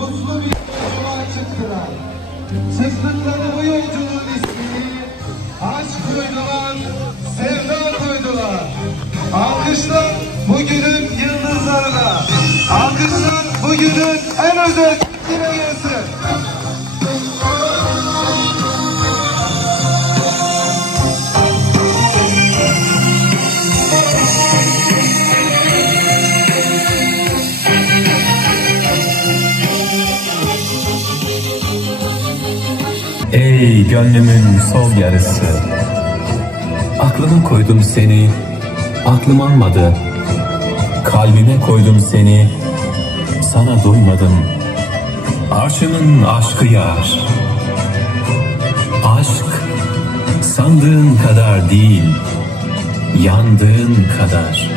mutlu bir yolculuğa çıktılar. Çıktıkları bu yolculuğun ismini aşk koydular, sevda koydular. Alkışlar bugünün yıldızlarına, alkışlar bugünün en özel kişiyle gelsin. Ey gönlümün sol yarısı, aklıma koydum seni, aklım almadı. Kalbime koydum seni, sana doymadım. Arşımın aşkı yar. Aşk sandığın kadar değil, yandığın kadar.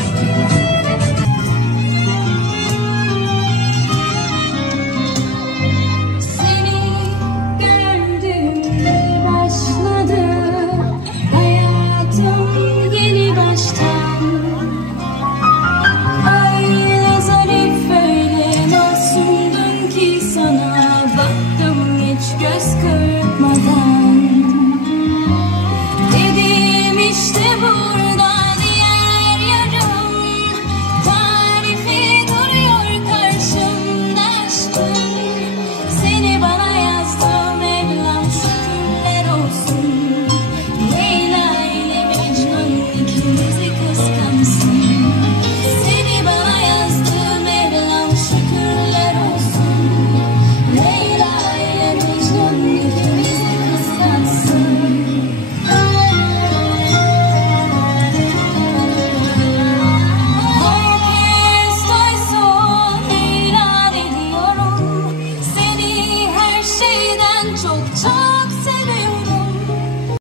Çok